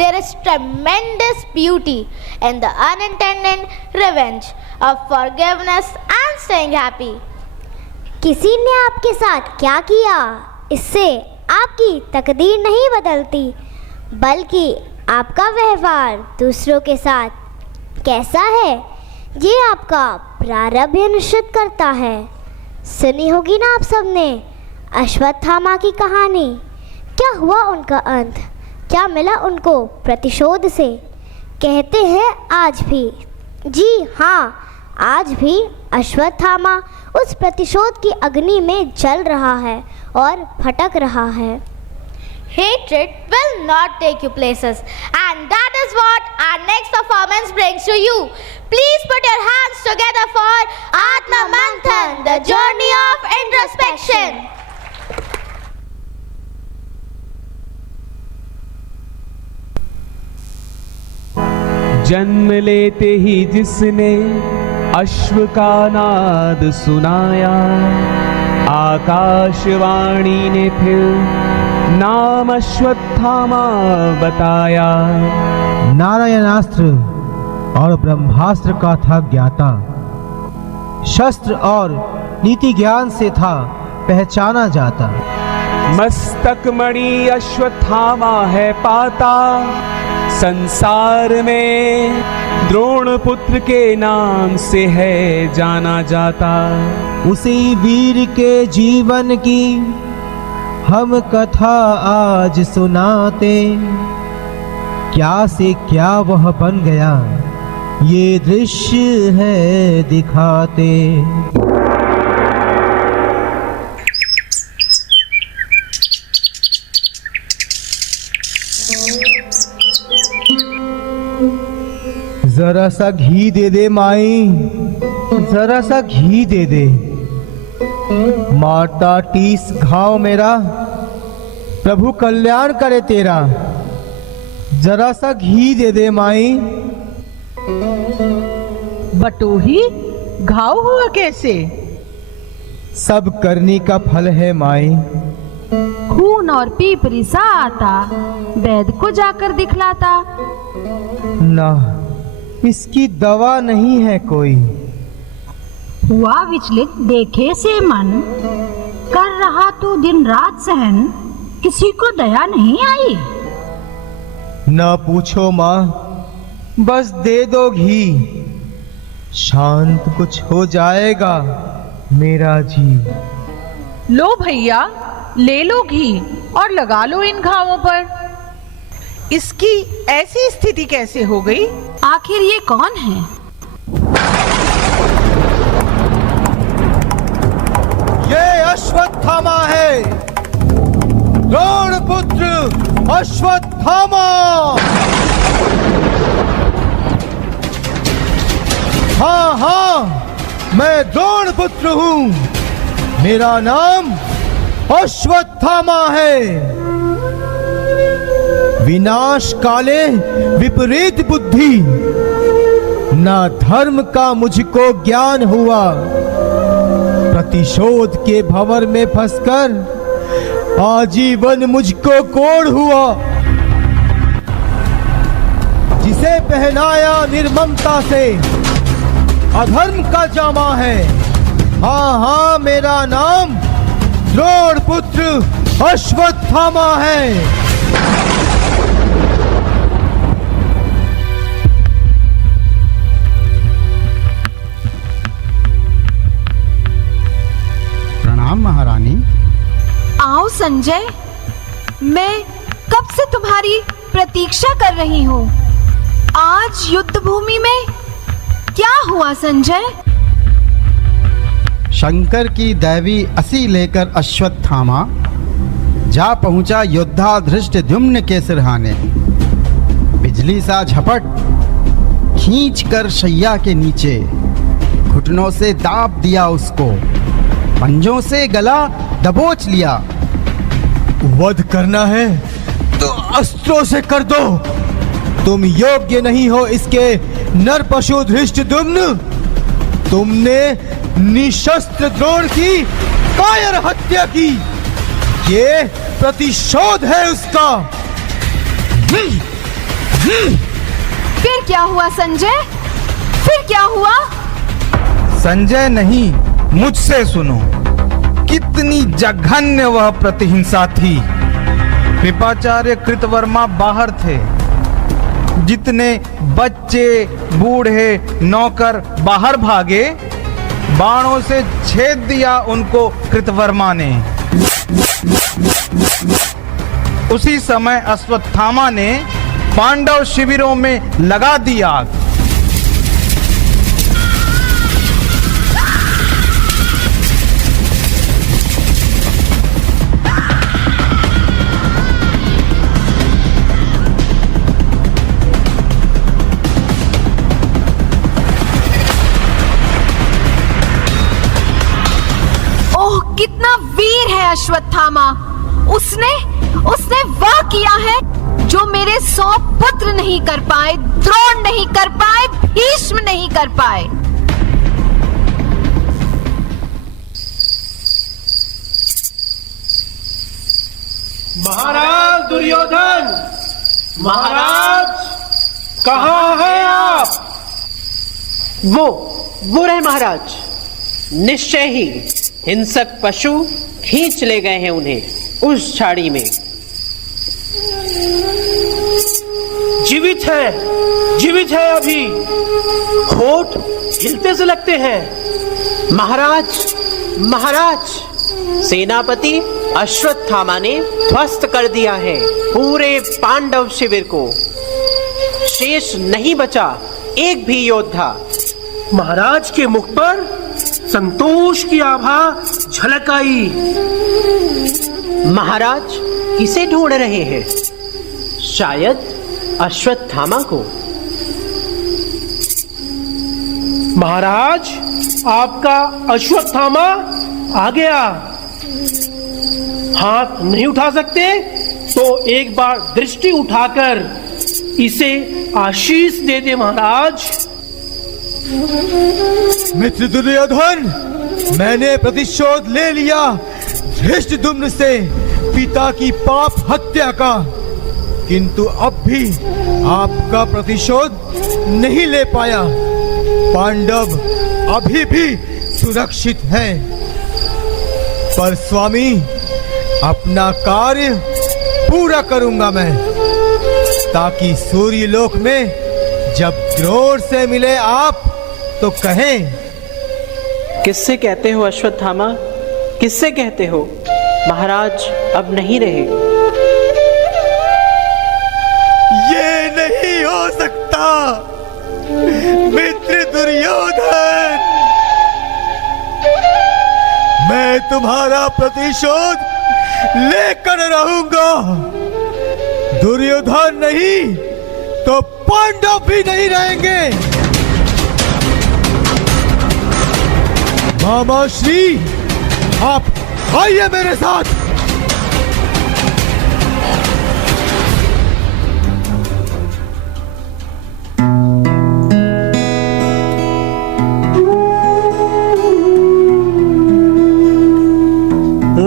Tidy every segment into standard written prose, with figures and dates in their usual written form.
there is tremendous beauty in the unintended revenge of forgiveness and staying happy. किसी ने आपके साथ क्या किया, इससे आपकी तकदीर नहीं बदलती, बल्कि आपका व्यवहार दूसरों के साथ कैसा है, ये आपका प्रारब्ध निश्चित करता है। सुनी होगी ना आप सबने अश्वत्थामा की कहानी। क्या हुआ उनका अंत, क्या मिला उनको प्रतिशोध से? कहते हैं आज भी, जी हाँ, आज भी अश्वत्थामा उस प्रतिशोध की अग्नि में जल रहा है और भटक रहा है। Hatred will not take you places, and that is what our next performance brings to you. Please put your hands together for Atma Manthan, the journey of introspection. जन्म लेते ही जिसने अश्व का नाद सुनाया, आकाशवाणी ने फिर नाम अश्वत्थामा बताया। नारायणास्त्र और ब्रह्मास्त्र का था ज्ञाता, शस्त्र और नीति ज्ञान से था पहचाना जाता। मस्तक मणि अश्वत्थामा है पाता, संसार में द्रोण पुत्र के नाम से है जाना जाता। उसी वीर के जीवन की हम कथा आज सुनाते, क्या से क्या वह बन गया ये दृश्य है दिखाते। जरा सा घी दे दे माई, जरा सा घी दे दे, मारता टीस घाव मेरा, प्रभु कल्याण करे तेरा। जरा सा घी दे दे माई। बटोही, घाव हुआ कैसे? सब करनी का फल है माई। खून और पीपरी सा आता, वैद्य को जाकर दिखलाता। ना, इसकी दवा नहीं है कोई। हुआ विचलित देखे से मन, कर रहा तू दिन रात सहन, किसी को दया नहीं आई। ना पूछो माँ, बस दे दो घी, शांत कुछ हो जाएगा मेरा जी। लो भैया, ले लो घी और लगा लो इन घावों पर। इसकी ऐसी स्थिति कैसे हो गई? आखिर ये कौन है? ये अश्वत्थामा है, द्रोण पुत्र अश्वत्थामा। हाँ हाँ, मैं द्रोण पुत्र हूँ, मेरा नाम अश्वत्थामा है। विनाश काले विपरीत बुद्धि, ना धर्म का मुझको ज्ञान हुआ। प्रतिशोध के भंवर में फंसकर आजीवन मुझको कोढ़ हुआ। जिसे पहनाया निर्ममता से अधर्म का जामा है। हाँ हाँ, मेरा नाम द्रोण पुत्र अश्वत्थामा है। महारानी। आओ संजय, मैं कब से तुम्हारी प्रतीक्षा कर रही हूँ। आज युद्ध भूमि में क्या हुआ संजय? शंकर की दैवी असी लेकर अश्वत्थामा जा पहुंचा योद्धा धृष्टद्युम्न के सिरहाने। बिजली सा झपट खींच कर शैया के नीचे, घुटनों से दाब दिया उसको, पंजों से गला दबोच लिया। वध करना है तो अस्त्रों से कर दो। तुम योग्य नहीं हो इसके नर पशु धृष्टद्युम्न। तुमने निशस्त्र द्रोण की कायर हत्या की, ये प्रतिशोध है उसका। फिर क्या हुआ संजय? फिर क्या हुआ? संजय नहीं, मुझसे सुनो। कितनी जघन्य वह प्रतिहिंसा थी। कृपाचार्य कृतवर्मा बाहर थे। जितने बच्चे, बूढ़े, नौकर बाहर भागे, बाणों से छेद दिया उनको कृतवर्मा ने। उसी समय अश्वत्थामा ने पांडव शिविरों में लगा दी आग। कितना वीर है अश्वत्थामा। उसने वह किया है जो मेरे 100 पुत्र नहीं कर पाए, द्रोण नहीं कर पाए, भीष्म नहीं कर पाए। महाराज दुर्योधन, महाराज कहाँ हैं आप? वो रहे महाराज। निश्चय ही हिंसक पशु खींच ले गए हैं उन्हें उस झाड़ी में। जीवित है अभी। होठ हिलते से लगते हैं। महाराज सेनापति अश्वत्थामा ने ध्वस्त कर दिया है पूरे पांडव शिविर को। शेष नहीं बचा एक भी योद्धा। महाराज के मुख पर संतोष की आभा झलक आई। महाराज किसे ढूंढ रहे हैं? शायद अश्वत्थामा को। महाराज आपका अश्वत्थामा आ गया। हाथ नहीं उठा सकते तो एक बार दृष्टि उठाकर इसे आशीष दे दे महाराज। मित्र दुर्योधन, मैंने प्रतिशोध ले लिया धृष्टद्युम्न से पिता की पाप हत्या का, किंतु अब भी आपका प्रतिशोध नहीं ले पाया। पांडव अभी भी सुरक्षित हैं। पर स्वामी, अपना कार्य पूरा करूंगा मैं, ताकि सूर्यलोक में जब द्रोण से मिले आप तो कहें। किससे कहते हो अश्वत्थामा? किससे कहते हो? महाराज अब नहीं रहे। ये नहीं हो सकता मित्र दुर्योधन। मैं तुम्हारा प्रतिशोध लेकर रहूंगा। दुर्योधन नहीं तो पांडव भी नहीं रहेंगे। मामा श्री, आप आइए मेरे साथ।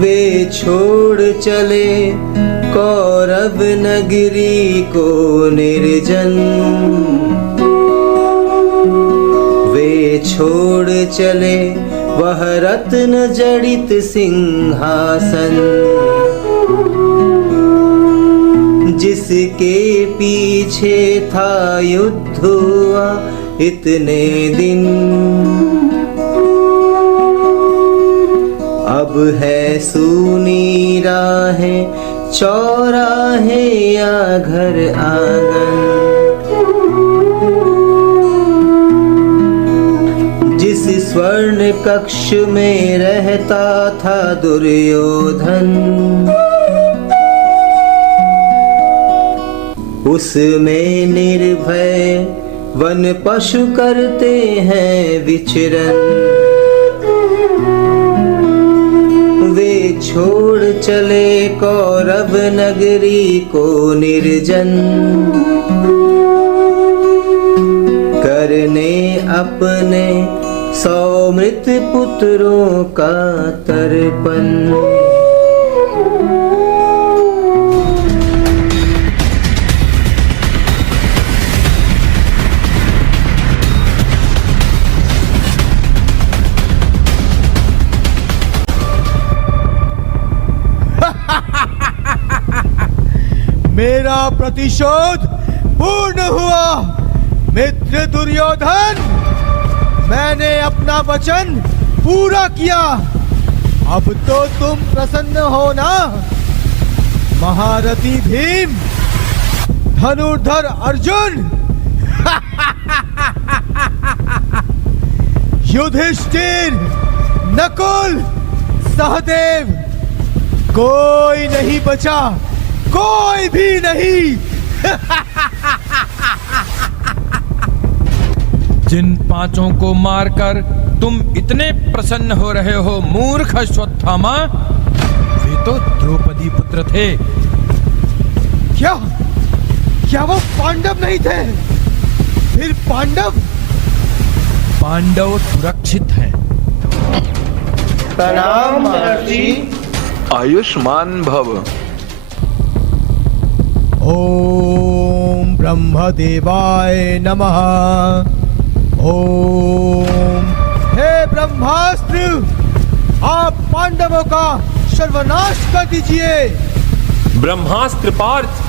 वे छोड़ चले कौरव नगरी को निर्जन। वे छोड़ चले वह रत्न जड़ित सिंहासन, जिसके पीछे था युद्ध हुआ इतने दिन। अब है सूनी राहें, चौराहे या घर आंगन। जिस स्वर्ण कक्ष में रहता था दुर्योधन, उसमें निर्भय वन पशु करते हैं विचरण। छोड़ चले कौरव नगरी को निर्जन, करने अपने 100 मृत पुत्रों का तर्पण। मेरा प्रतिशोध पूर्ण हुआ। मित्र दुर्योधन, मैंने अपना वचन पूरा किया। अब तो तुम प्रसन्न हो ना? महारथी भीम, धनुर्धर अर्जुन, युधिष्ठिर, नकुल, सहदेव, कोई नहीं बचा, कोई भी नहीं। जिन पांचों को मारकर तुम इतने प्रसन्न हो रहे हो मूर्ख अश्वत्थामा, वे तो द्रौपदी पुत्र थे। क्या वो पांडव नहीं थे? फिर पांडव सुरक्षित हैं। प्रणाम महर्षि। आयुष्मान भव। ओम ब्रह्मदेवाय नमः। ओम, हे ब्रह्मास्त्र, आप पांडवों का सर्वनाश कर दीजिए। ब्रह्मास्त्र पार्थ।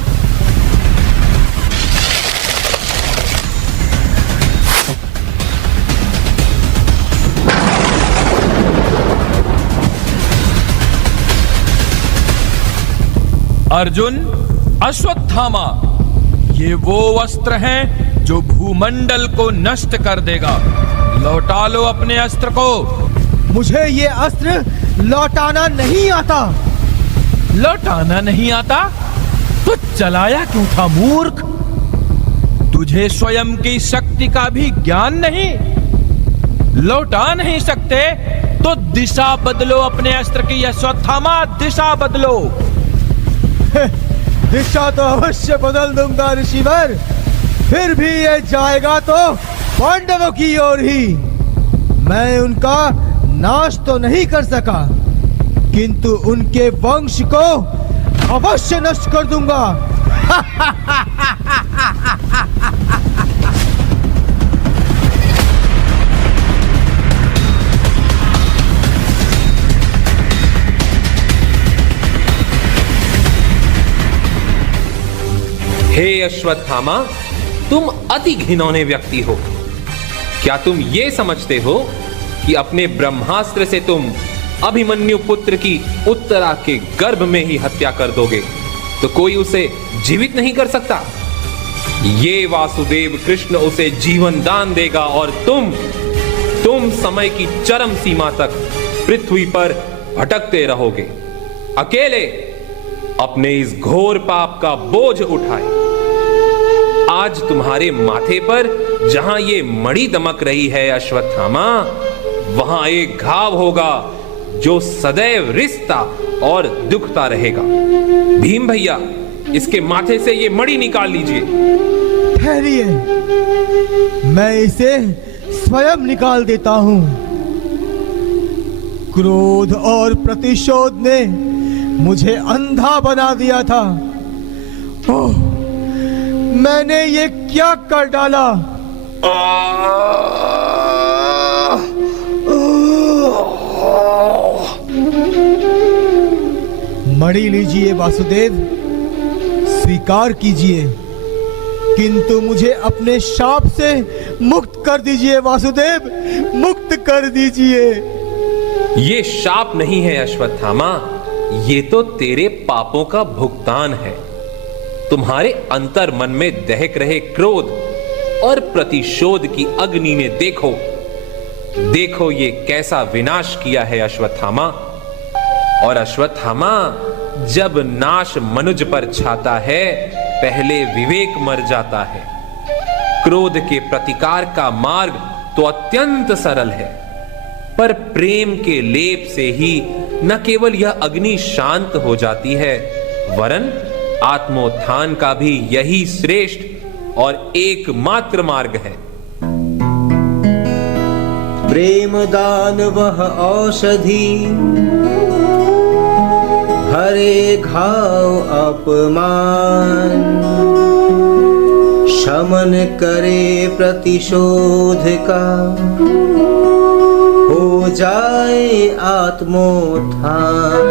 अर्जुन, अश्वत्थामा, ये वो अस्त्र हैं जो भूमंडल को नष्ट कर देगा। लौटा लो अपने अस्त्र को। मुझे ये अस्त्र लौटाना नहीं आता। लौटाना नहीं आता तो चलाया क्यों था मूर्ख? तुझे स्वयं की शक्ति का भी ज्ञान नहीं? लौटा नहीं सकते तो दिशा बदलो अपने अस्त्र की। अश्वत्थामा, दिशा बदलो। दिशा तो अवश्य बदल दूंगा ऋषिवर, फिर भी ये जाएगा तो पांडवों की ओर ही। मैं उनका नाश तो नहीं कर सका, किंतु उनके वंश को अवश्य नष्ट कर दूंगा। हे अश्वत्थामा, तुम अति घिनौने व्यक्ति हो। क्या तुम ये समझते हो कि अपने ब्रह्मास्त्र से तुम अभिमन्यु पुत्र की उत्तरा के गर्भ में ही हत्या कर दोगे तो कोई उसे जीवित नहीं कर सकता? ये वासुदेव कृष्ण उसे जीवन दान देगा और तुम समय की चरम सीमा तक पृथ्वी पर भटकते रहोगे, अकेले अपने इस घोर पाप का बोझ उठाए। आज तुम्हारे माथे पर जहां ये मणि दमक रही है अश्वत्थामा, वहां एक घाव होगा जो सदैव रिसता और दुखता रहेगा। भीम भैया, इसके माथे से ये मणि निकाल लीजिए। ठहरिए, मैं इसे स्वयं निकाल देता हूं। क्रोध और प्रतिशोध ने मुझे अंधा बना दिया था। ओह, मैंने ये क्या कर डाला? मणि लीजिए वासुदेव, स्वीकार कीजिए, किंतु मुझे अपने शाप से मुक्त कर दीजिए वासुदेव, मुक्त कर दीजिए। ये शाप नहीं है अश्वत्थामा, ये तो तेरे पापों का भुगतान है। तुम्हारे अंतर मन में दहक रहे क्रोध और प्रतिशोध की अग्नि ने देखो ये कैसा विनाश किया है अश्वत्थामा। और अश्वत्थामा, जब नाश मनुज पर छाता है पहले विवेक मर जाता है। क्रोध के प्रतिकार का मार्ग तो अत्यंत सरल है, पर प्रेम के लेप से ही न केवल यह अग्नि शांत हो जाती है, वरन आत्मोत्थान का भी यही श्रेष्ठ और एकमात्र मार्ग है। प्रेम दान वह औषधि, हरे घाव अपमान, शमन करे प्रतिशोध का, हो जाए आत्मोत्थान।